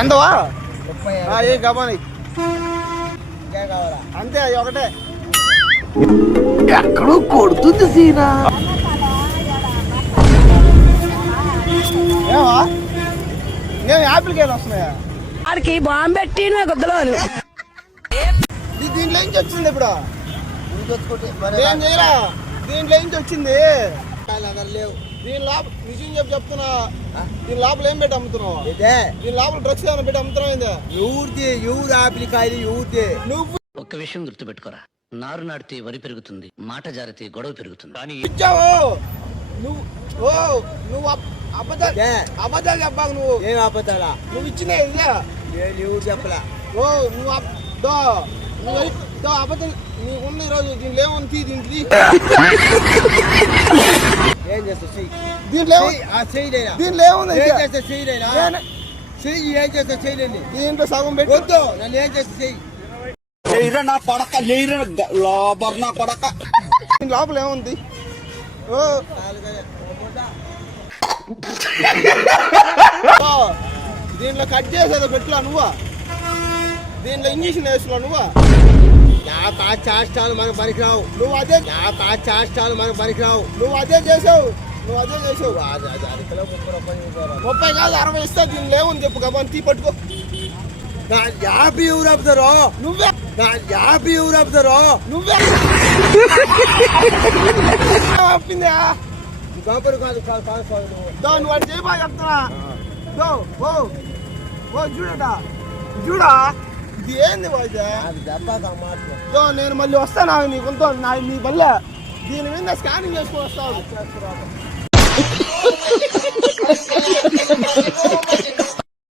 ఎంతవా ఏ గబాని అంతే అది ఒకటే ఎక్కడో కొడుతుంది సీనా. ఏమా నేను యాపిల్ కాయలు వస్తున్నాయా ఆడికి బాంబు పెట్టి గుద్దలో దీంట్లో నుంచి వచ్చింది ఇప్పుడు ఏం చేయరా దీంట్లో నుంచి వచ్చింది లేవు దీని లోపల నిజం చెప్తున్నా దీని లోపల ఏం పెట్టి అమ్ముతున్నావు దీని లోపల డ్రగ్స్ ఏమైనా పెట్టి అమ్ముతున్నావు ఎవరు ఆపిల్ కాయలు ఎవరిది? నువ్వు ఒక్క విషయం గుర్తుపెట్టుకోరా, నారు నాటితే వరి పెరుగుతుంది, మాట జారితే గొడవ పెరుగుతుంది. కానీ ఇచ్చావు నువ్వు నువ్వు అబద్ధాలు చెప్పావు నువ్వు ఏం అబద్ధాలా? నువ్వు ఇచ్చినా ఇదే నేను ఎవరు చెప్పలా. నువ్వు అబద్ధం నీకున్న ఈరోజు దీంట్లో ఏముంది దీనికి ఏం చేస్తావు చెయ్యి. దీంట్లో చేయలేనా? దీంట్లో ఏముంది ఏం చేస్తా చేయలేనా? చెయ్యి. ఏం చేస్తా చేయలేండి. దీంట్లో సగం పెట్టి వద్దు నన్ను ఏం చేస్తా చెయ్యి. నా పడక నా పడక దీని లోపల ఏముంది దీంట్లో కట్ చేసేదో పెట్టులా నువ్వా దీంట్లో ఇంజక్షన్ వేసుకున్నావు నువ్వా నాకు ఆ చేష్టాలు మనకు పనికిరావు. నువ్వు అదే నాకు ఆ చేష్టాలు మనకు పనికిరావు. నువ్వు అదే చేసావు 30 కాదు 60 ఇస్తా దీనిలో ఏముంది చెప్పు గబాన్ తీ పట్టుకో నా 50 ఎవరు ఆపుతారో? నువ్వే నా 50 ఎవరు ఆపుతారో? నువ్వే ఆపిందా గోపరు కాదు నువ్వు వాడు చేయి బాగా చెప్తున్నా చూడట చూడా ఇది ఏంది నేను మళ్ళీ వస్తాను నీకుంతో నీ వల్ల దీని మీద స్కానింగ్ చేసుకొని వస్తాను